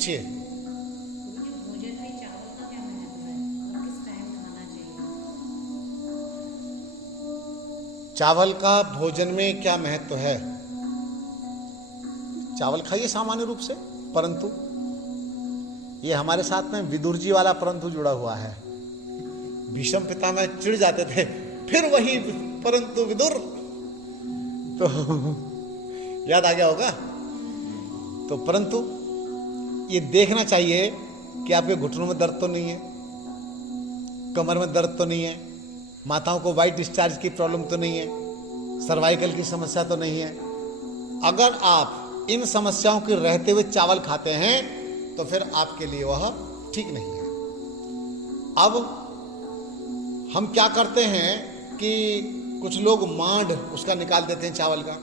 पूछिए। भोजन में चावल का क्या महत्व है और किस टाइम खाना चाहिए? चावल का भोजन में क्या महत्व है? चावल खाइए सामान्य रूप से, परंतु ये हमारे साथ में विदुर जी वाला परंतु जुड़ा हुआ है। भीष्म पितामह चिढ़ जाते थे, फिर वही परंतु विदुर, तो याद आ गया होगा। तो परंतु ये देखना चाहिए कि आपके घुटनों में दर्द तो नहीं है, कमर में दर्द तो नहीं है, माताओं को वाइट डिस्चार्ज की प्रॉब्लम तो नहीं है, सर्वाइकल की समस्या तो नहीं है। अगर आप इन समस्याओं के रहते हुए चावल खाते हैं तो फिर आपके लिए वह ठीक नहीं है। अब हम क्या करते हैं कि कुछ लोग मांड उसका निकाल देते हैं चावल का।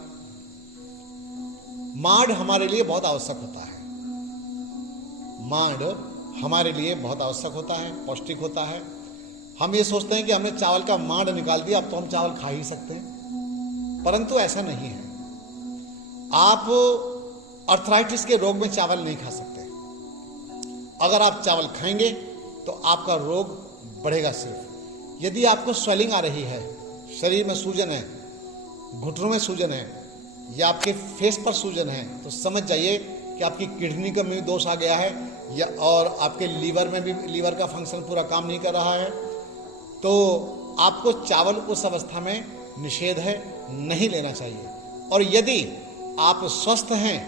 मांड हमारे लिए बहुत आवश्यक होता है, मांड हमारे लिए बहुत आवश्यक होता है, पौष्टिक होता है। हम ये सोचते हैं कि हमने चावल का मांड निकाल दिया, अब तो हम चावल खा ही सकते हैं, परंतु ऐसा नहीं है। आप अर्थराइटिस के रोग में चावल नहीं खा सकते। अगर आप चावल खाएंगे तो आपका रोग बढ़ेगा सिर्फ। यदि आपको स्वेलिंग आ रही है, शरीर में सूजन है, घुटनों में सूजन है या आपके फेस पर सूजन है, तो समझ जाइए कि आपकी किडनी का भी दोष आ गया है, या और आपके लीवर में भी, लीवर का फंक्शन पूरा काम नहीं कर रहा है। तो आपको चावल उस अवस्था में निषेध है, नहीं लेना चाहिए। और यदि आप स्वस्थ हैं,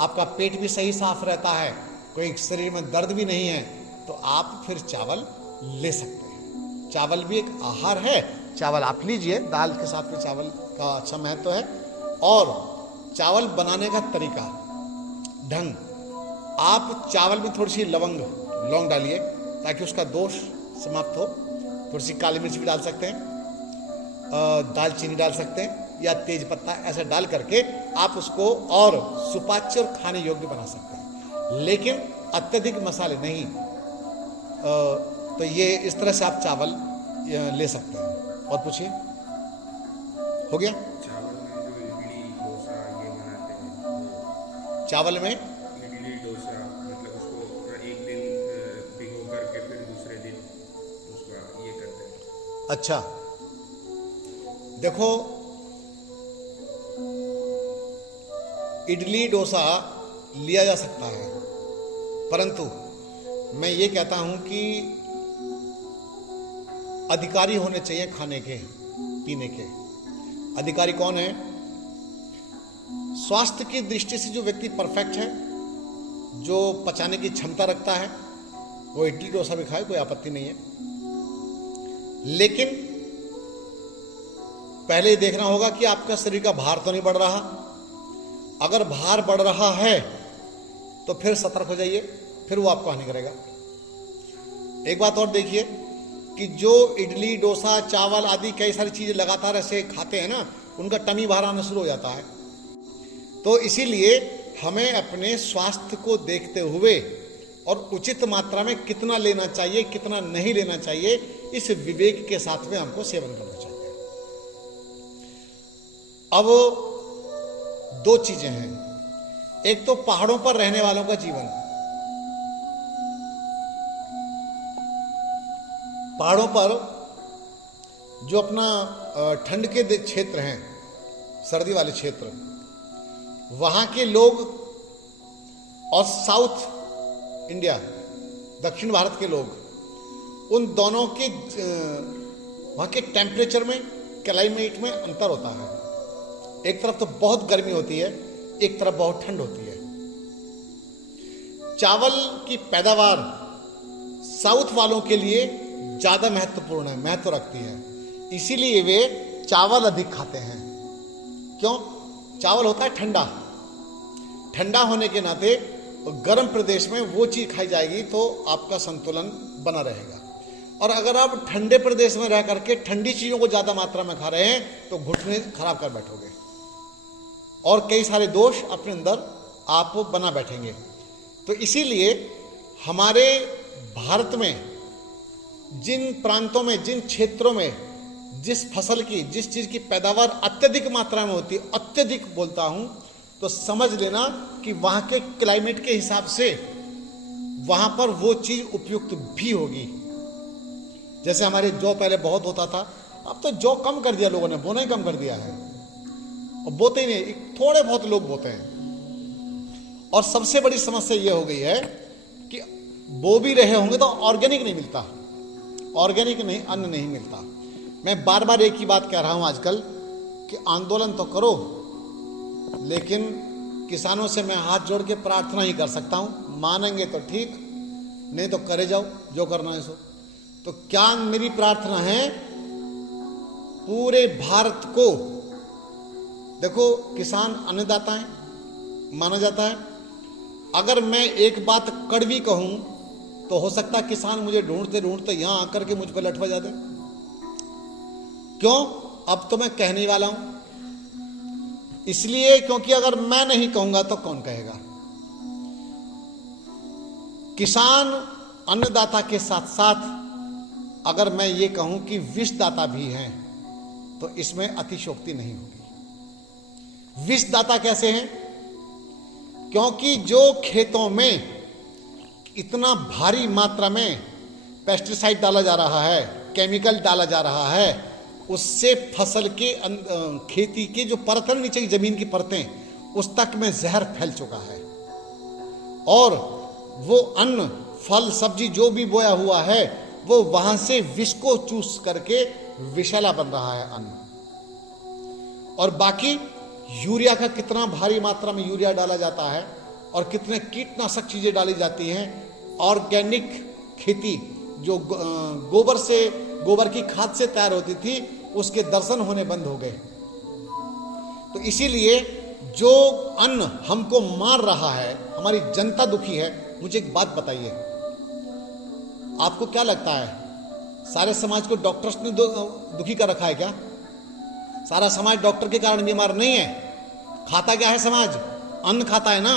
आपका पेट भी सही साफ रहता है, कोई शरीर में दर्द भी नहीं है, तो आप फिर चावल ले सकते हैं। चावल भी एक आहार है, चावल आप लीजिए, दाल के साथ में चावल का अच्छा महत्व है। और चावल बनाने का तरीका, ढंग, आप चावल में थोड़ी सी लौंग डालिए ताकि उसका दोष समाप्त हो। थोड़ी सी काली मिर्च भी डाल सकते हैं, दालचीनी डाल सकते हैं या तेज पत्ता, ऐसे डाल करके आप उसको और सुपाच्य और खाने योग्य बना सकते हैं, लेकिन अत्यधिक मसाले नहीं। तो ये इस तरह से आप चावल ले सकते हैं। और पूछिए, हो गया? चावल में जो इडली डोसा ये बनाते हैं, चावल में इडली डोसा मतलब उसको एक दिन भिगो करके फिर दूसरे दिन उसका ये करते हैं। अच्छा, देखो, इडली डोसा लिया जा सकता है, परंतु मैं ये कहता हूं कि अधिकारी होने चाहिए खाने के पीने के। अधिकारी कौन है? स्वास्थ्य की दृष्टि से जो व्यक्ति परफेक्ट है, जो पचाने की क्षमता रखता है, वो इडली डोसा भी खाए, कोई आपत्ति नहीं है। लेकिन पहले देखना होगा कि आपका शरीर का भार तो नहीं बढ़ रहा। अगर भार बढ़ रहा है तो फिर सतर्क हो जाइए, फिर वो आपको हानि करेगा। एक बात और देखिए कि जो इडली डोसा चावल आदि कई सारी चीजें लगातार ऐसे खाते हैं ना, उनका टमी बाहर आना शुरू हो जाता है। तो इसीलिए हमें अपने स्वास्थ्य को देखते हुए और उचित मात्रा में कितना लेना चाहिए, कितना नहीं लेना चाहिए, इस विवेक के साथ में हमको सेवन करना चाहिए। अब दो चीजें हैं। एक तो पहाड़ों पर रहने वालों का जीवन, पहाड़ों पर जो अपना ठंड के क्षेत्र हैं, सर्दी वाले क्षेत्र, वहां के लोग और साउथ इंडिया, दक्षिण भारत के लोग, उन दोनों के वहां के टेम्परेचर में, क्लाइमेट में अंतर होता है। एक तरफ तो बहुत गर्मी होती है, एक तरफ बहुत ठंड होती है। चावल की पैदावार साउथ वालों के लिए ज्यादा महत्वपूर्ण है, महत्व रखती है, इसीलिए वे चावल अधिक खाते हैं। क्यों? चावल होता है ठंडा, ठंडा होने के नाते गर्म प्रदेश में वो चीज खाई जाएगी तो आपका संतुलन बना रहेगा। और अगर आप ठंडे प्रदेश में रह करके ठंडी चीजों को ज्यादा मात्रा में खा रहे हैं तो घुटने खराब कर बैठोगे और कई सारे दोष अपने अंदर आप बना बैठेंगे। तो इसीलिए हमारे भारत में जिन प्रांतों में, जिन क्षेत्रों में जिस फसल की, जिस चीज की पैदावार अत्यधिक मात्रा में होती है, अत्यधिक बोलता हूं, तो समझ लेना कि वहां के क्लाइमेट के हिसाब से वहां पर वो चीज उपयुक्त भी होगी। जैसे हमारे जौ पहले बहुत होता था, अब तो जौ कम कर दिया लोगों ने, बोना ही कम कर दिया है और बोते ही नहीं, थोड़े बहुत लोग बोते हैं। और सबसे बड़ी समस्या ये हो गई है कि बो भी रहे होंगे तो ऑर्गेनिक नहीं मिलता, ऑर्गेनिक नहीं, अन्न नहीं मिलता। मैं बार बार एक ही बात कह रहा हूं आजकल कि आंदोलन तो करो, लेकिन किसानों से मैं हाथ जोड़ के प्रार्थना ही कर सकता हूं, मानेंगे तो ठीक, नहीं तो करे जाओ जो करना है सो। तो क्या मेरी प्रार्थना है, पूरे भारत को, देखो किसान अन्नदाता है माना जाता है। अगर मैं एक बात कड़वी कहूं तो हो सकता है किसान मुझे ढूंढते ढूंढते यहां आकर के मुझ पर लठवा जाते। क्यों? अब तो मैं कहने वाला हूं, इसलिए क्योंकि अगर मैं नहीं कहूंगा तो कौन कहेगा। किसान अन्नदाता के साथ साथ अगर मैं ये कहूं कि विषदाता भी हैं तो इसमें अतिशयोक्ति नहीं होगी। विषदाता कैसे हैं? क्योंकि जो खेतों में इतना भारी मात्रा में पेस्टिसाइड डाला जा रहा है, केमिकल डाला जा रहा है, उससे फसल के खेती के जो परत नीचे की जमीन की परतें उस तक में जहर फैल चुका है और वो अन्न फल सब्जी जो भी बोया हुआ है वो वहां से विष को चूस करके विषैला बन रहा है अन्न। और बाकी यूरिया का कितना भारी मात्रा में यूरिया डाला जाता है और कितने कीटनाशक चीजें डाली जाती हैं। ऑर्गेनिक खेती जो गोबर की खाद से तैयार होती थी उसके दर्शन होने बंद हो गए। तो इसीलिए जो अन्न हमको मार रहा है, हमारी जनता दुखी है। मुझे एक बात बताइए, आपको क्या लगता है सारे समाज को डॉक्टर्स ने दुखी कर रखा है क्या? सारा समाज डॉक्टर के कारण बीमार नहीं है। खाता क्या है समाज? अन्न खाता है ना।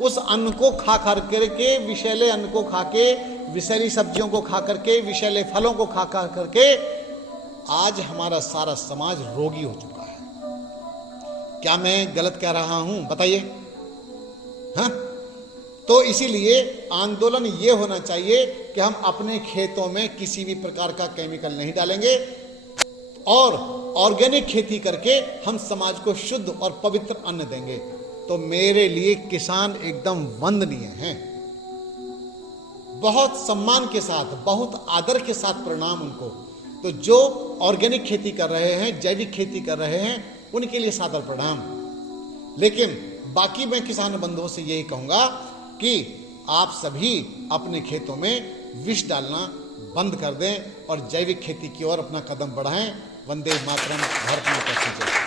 उस अन्न को खा करके, विषैले अन्न को खा के, विषैली सब्जियों को खा करके, विषैले फलों को खा करके आज हमारा सारा समाज रोगी हो चुका है। क्या मैं गलत कह रहा हूं? बताइए। हाँ, तो इसीलिए आंदोलन ये होना चाहिए कि हम अपने खेतों में किसी भी प्रकार का केमिकल नहीं डालेंगे और ऑर्गेनिक खेती करके हम समाज को शुद्ध और पवित्र अन्न देंगे। तो मेरे लिए किसान एकदम वंदनीय हैं। बहुत सम्मान के साथ, बहुत आदर के साथ प्रणाम उनको। तो जो ऑर्गेनिक खेती कर रहे हैं, जैविक खेती कर रहे हैं, उनके लिए सादर प्रणाम। लेकिन बाकी मैं किसान बंधुओं से यही कहूंगा कि आप सभी अपने खेतों में विष डालना बंद कर दें और जैविक खेती की ओर अपना कदम बढ़ाएं। वंदे मातरम। भारत माता की जय।